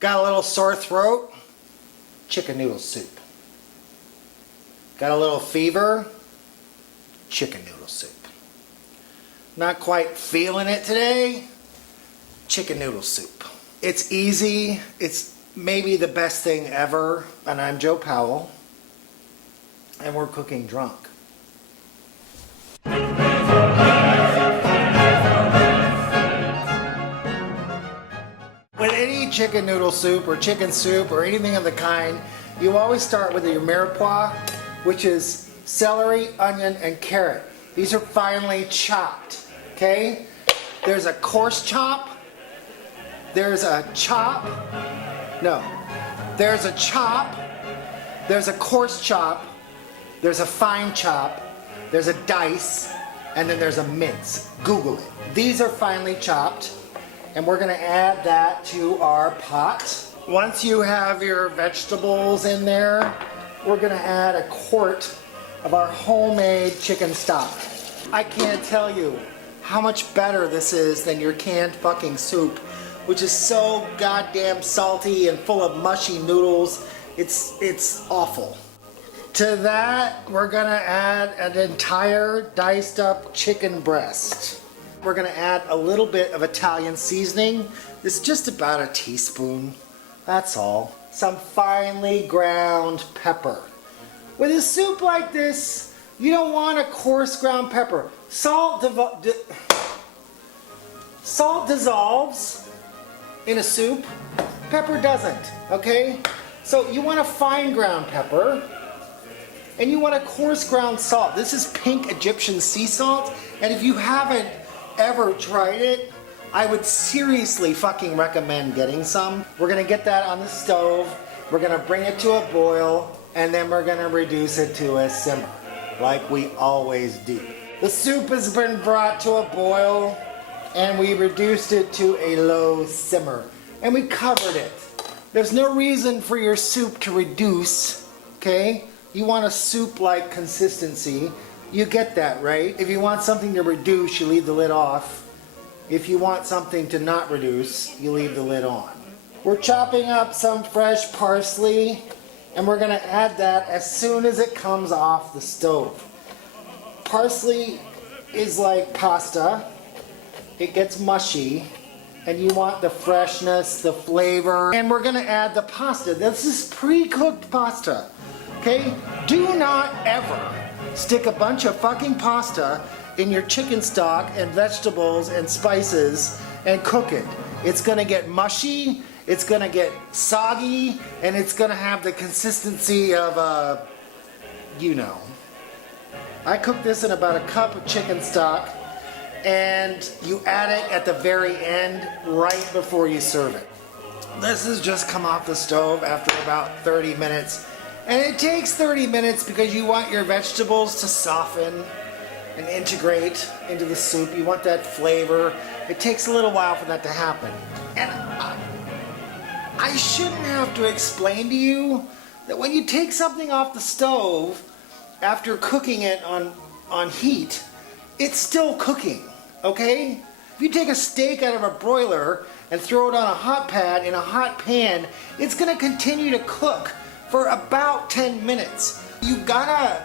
Got a little sore throat? Chicken noodle soup. Got a little fever? Chicken noodle soup. Not quite feeling it today? Chicken noodle soup. It's easy. It's maybe the best thing ever. And I'm Joe Powell. And we're cooking drunk. With any chicken noodle soup or chicken soup or anything of the kind, you always start with your mirepoix, which is celery, onion, and carrot. These are finely chopped, okay? There's a coarse chop, there's a chop, there's a chop, there's a coarse chop, there's a fine chop, there's a dice, and then there's a mince. Google it. These are finely chopped. And we're going to add that to our pot. Once you have your vegetables in there, we're going to add a quart of our homemade chicken stock. I can't tell you how much better this is than your canned fucking soup, which is so goddamn salty and full of mushy noodles. It's awful. To that, we're going to add an entire diced up chicken breast. We're going to add a little bit of Italian seasoning. This is just about a teaspoon. That's all. Some finely ground pepper. With a soup like this, you don't want a coarse ground pepper. Salt dissolves in a soup. Pepper doesn't, okay? So you want a fine ground pepper. And you want a coarse ground salt. This is pink Egyptian sea salt. And if you haven't ever tried it, I would seriously fucking recommend getting some. We're gonna get that on the stove, we're gonna bring it to a boil, and then we're gonna reduce it to a simmer, like we always do. The soup has been brought to a boil, and we reduced it to a low simmer, and we covered it. There's no reason for your soup to reduce, okay? You want a soup-like consistency. You get that, right? If you want something to reduce, you leave the lid off. If you want something to not reduce, you leave the lid on. We're chopping up some fresh parsley, and we're gonna add that as soon as it comes off the stove. Parsley is like pasta. It gets mushy, and you want the freshness, the flavor, and we're gonna add the pasta. This is pre-cooked pasta, okay? Do not ever stick a bunch of fucking pasta in your chicken stock and vegetables and spices and cook it. It's gonna get mushy, it's gonna get soggy, and it's gonna have the consistency of you know. I cook this in about a cup of chicken stock, and you add it at the very end, right before you serve it. This has just come off the stove after about 30 minutes. And it takes 30 minutes because you want your vegetables to soften and integrate into the soup. You want that flavor. It takes a little while for that to happen. And I shouldn't have to explain to you that when you take something off the stove after cooking it on heat, it's still cooking, okay? If you take a steak out of a broiler and throw it on a hot pad in a hot pan, it's gonna continue to cook for about 10 minutes. You gotta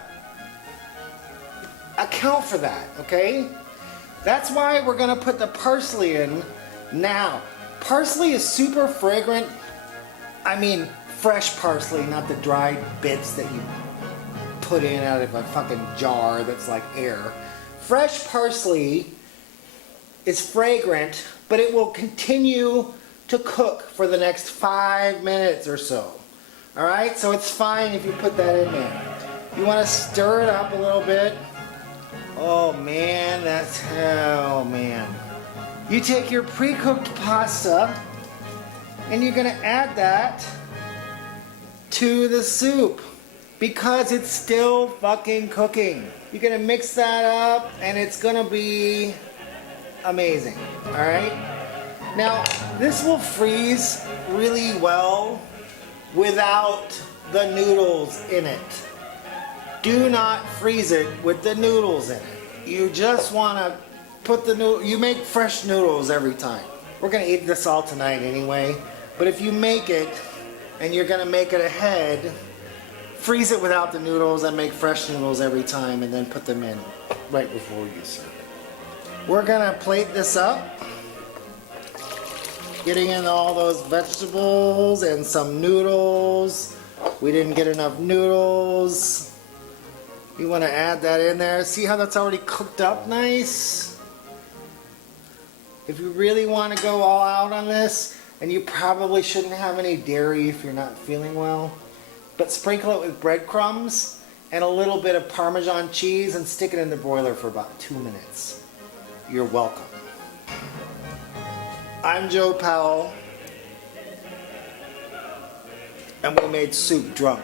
account for that, okay? That's why we're gonna put the parsley in now. Parsley is super fragrant. I mean, fresh parsley, not the dried bits that you put in out of a fucking jar that's like air. Fresh parsley is fragrant, but it will continue to cook for the next 5 minutes or so. Alright, so it's fine if you put that in there. You want to stir it up a little bit. Oh man, oh man. You take your pre-cooked pasta and you're going to add that to the soup because it's still fucking cooking. You're going to mix that up and it's going to be amazing. Alright? Now, this will freeze really well without the noodles in it. Do not freeze it with the noodles in it. You just want to put the noodle, you make fresh noodles every time. We're going to eat this all tonight anyway. But if you make it, and you're gonna make it ahead, freeze it without the noodles and make fresh noodles every time and then put them in right before you serve it. We're gonna plate this up, getting in all those vegetables and some noodles. We didn't get enough noodles. You wanna add that in there. See how that's already cooked up nice? If you really wanna go all out on this, and you probably shouldn't have any dairy if you're not feeling well, but sprinkle it with breadcrumbs and a little bit of Parmesan cheese and stick it in the broiler for about 2 minutes. You're welcome. I'm Joe Powell, and we made soup drunk.